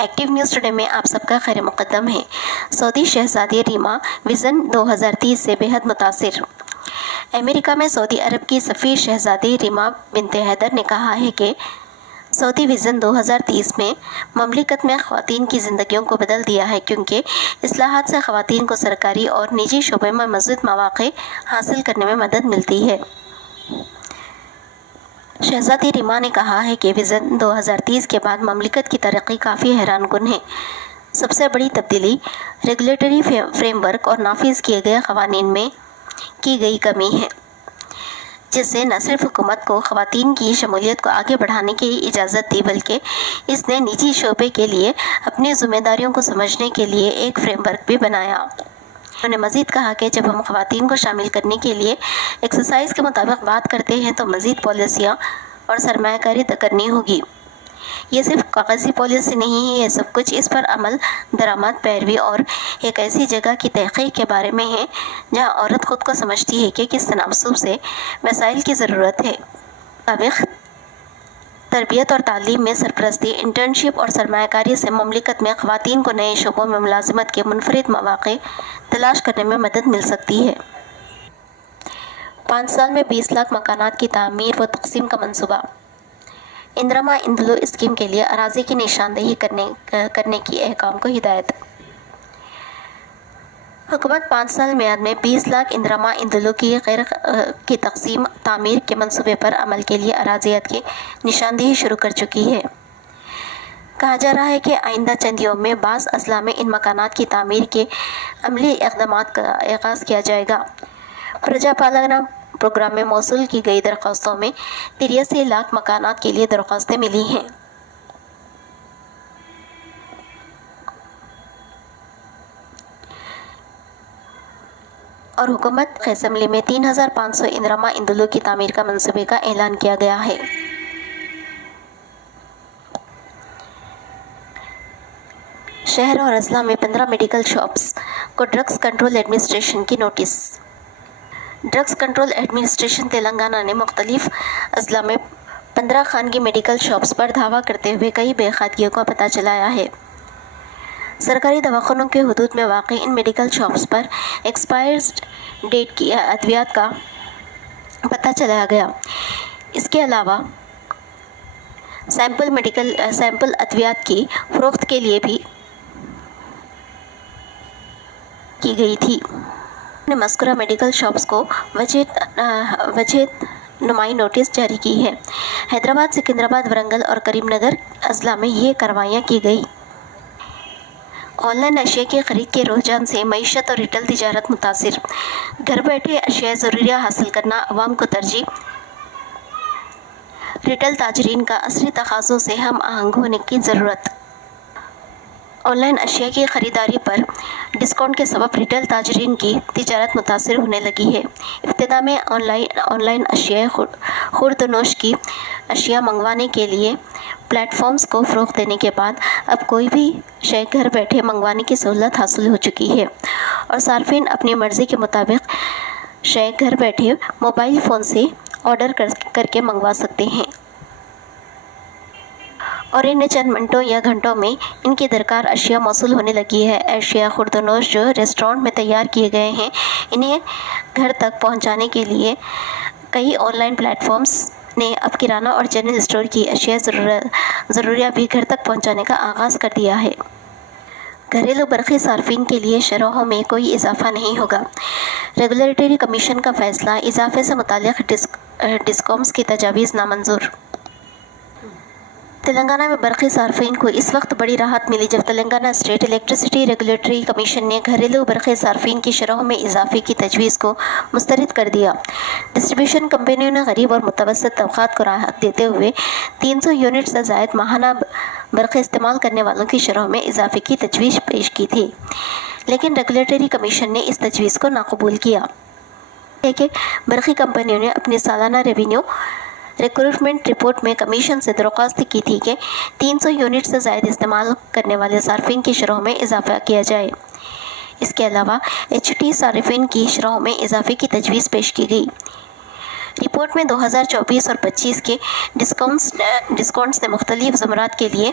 Active news today میں آپ سب کا خیر مقدم ہے۔ سعودی شہزادی ریما وژن 2030 سے بے حد متاثر۔ امریکہ میں سعودی عرب کی سفیر شہزادی ریما بنت حیدر نے کہا ہے کہ سعودی وژن 2030 میں مملکت میں خواتین کی زندگیوں کو بدل دیا ہے، کیونکہ اصلاحات سے خواتین کو سرکاری اور نجی شعبے میں مزید مواقع حاصل کرنے میں مدد ملتی ہے۔ شہزادی ریما نے کہا ہے کہ وژن 2030 کے بعد مملکت کی ترقی کافی حیران کن ہے۔ سب سے بڑی تبدیلی ریگولیٹری فریم ورک اور نافذ کیے گئے قوانین میں کی گئی کمی ہے، جس سے نہ صرف حکومت کو خواتین کی شمولیت کو آگے بڑھانے کی اجازت دی، بلکہ اس نے نجی شعبے کے لیے اپنی ذمہ داریوں کو سمجھنے کے لیے ایک فریم ورک بھی بنایا۔ انہوں نے مزید کہا کہ جب ہم خواتین کو شامل کرنے کے لیے ایکسرسائز کے مطابق بات کرتے ہیں تو مزید پالیسیاں اور سرمایہ کاری کرنی ہوگی۔ یہ صرف کاغذی پالیسی نہیں ہے، یہ سب کچھ اس پر عمل درآمد، پیروی اور ایک ایسی جگہ کی تحقیق کے بارے میں ہے جہاں عورت خود کو سمجھتی ہے کہ کس تناسب سے وسائل کی ضرورت ہے۔ مطابق تربیت اور تعلیم میں سرپرستی، انٹرنشپ اور سرمایہ کاری سے مملکت میں خواتین کو نئے شعبوں میں ملازمت کے منفرد مواقع تلاش کرنے میں مدد مل سکتی ہے۔ 5 سال میں 20 لاکھ مکانات کی تعمیر و تقسیم کا منصوبہ۔ اندرما اندلو اسکیم کے لیے اراضی کی نشاندہی کرنے کی حکام کو ہدایت۔ حکومت 5 سال میعاد میں 20 لاکھ اندرما اندلو کی تقسیم تعمیر کے منصوبے پر عمل کے لیے اراضیات کی نشاندہی شروع کر چکی ہے۔ کہا جا رہا ہے کہ آئندہ چند یوم میں بعض اضلاع میں ان مکانات کی تعمیر کے عملی اقدامات کا آغاز کیا جائے گا۔ پرجا پالنا پروگرام میں موصول کی گئی درخواستوں میں 83 لاکھ مکانات کے لیے درخواستیں ملی ہیں۔ اور حکومت اسمبلی میں 3500 اندرما اندلو کی تعمیر کا منصوبے کا اعلان کیا گیا ہے۔ شہر اور اضلاع میں 15 میڈیکل شاپس کو ڈرگس کنٹرول ایڈمنسٹریشن کی notice. Drugs control administration Telangana نے مختلف اضلاع میں 15 خانگی میڈیکل شاپس پر دھاوا کرتے ہوئے کئی بے احتیاطیوں کا پتہ چلایا ہے۔ سرکاری دواخانوں کے حدود میں واقع ان میڈیکل شاپس پر ایکسپائرڈ ڈیٹ کی ادویات کا پتہ چلایا گیا۔ اس کے علاوہ سیمپل ادویات کی فروخت کے لیے بھی کی گئی تھی۔ نے مذکورہ میڈیکل شاپس کو وجہ نمائی نوٹس جاری کی ہے۔ حیدرآباد، سکندرآباد، ورنگل اور کریم نگر اضلاع میں یہ کارروائیاں کی گئی۔ آن لائن اشیاء کی خرید کے رجحان سے معیشت اور ریٹیل تجارت متاثر۔ گھر بیٹھے اشیاء ضروریہ حاصل کرنا عوام کو ترجیح۔ ریٹیل تاجرین کا عصری تقاضوں سے ہم آہنگ ہونے کی ضرورت۔ آن لائن اشیاء کی خریداری پر ڈسکاؤنٹ کے سبب ریٹیل تاجرین کی تجارت متاثر ہونے لگی ہے۔ ابتدا میں آن لائن اشیاء خورد و نوش کی اشیاء منگوانے کے لیے پلیٹ فارمز کو فروغ دینے کے بعد اب کوئی بھی شے گھر بیٹھے منگوانے کی سہولت حاصل ہو چکی ہے اور صارفین اپنی مرضی کے مطابق شے گھر بیٹھے موبائل فون سے آرڈر کر کے منگوا سکتے ہیں اور انہیں چند منٹوں یا گھنٹوں میں ان کی درکار اشیاء موصول ہونے لگی ہے۔ اشیاء خورد و نوش جو ریسٹورانٹ میں تیار کیے گئے ہیں، انہیں گھر تک پہنچانے کے لیے کئی آن لائن پلیٹ فارمز نے اب کرانہ اور جنرل اسٹور کی اشیاء ضروریہ بھی گھر تک پہنچانے کا آغاز کر دیا ہے۔ گھریلو برقی صارفین کے لیے شرحوں میں کوئی اضافہ نہیں ہوگا۔ ریگولیٹری کمیشن کا فیصلہ، اضافے سے متعلق ڈسکامز کی تجاویز نامنظور۔ تلنگانہ میں برقی صارفین کو اس وقت بڑی راحت ملی جب Telangana state electricity regulatory commission نے گھریلو برقی صارفین کی شرحوں میں اضافے کی تجویز کو مسترد کر دیا۔ ڈسٹریبیوشن کمپنیوں نے غریب اور متوسط طبقات کو راحت دیتے ہوئے 300 یونٹ سے زائد ماہانہ برقی استعمال کرنے والوں کی شرحوں میں اضافے کی تجویز پیش کی تھی، لیکن ریگولیٹری کمیشن نے اس تجویز کو ناقبول کیا ہے کہ برقی کمپنیوں نے اپنی سالانہ ریونیو ریکروٹمنٹ رپورٹ میں کمیشن سے درخواست کی تھی کہ 300 یونٹ سے زائد استعمال کرنے والے صارفین کی شرحوں میں اضافہ کیا جائے۔ اس کے علاوہ ایچ ٹی صارفین کی شرحوں میں اضافے کی تجویز پیش کی گئی۔ رپورٹ میں 2024 اور 25 کے ڈسکاؤنٹس نے مختلف زمرات کے لیے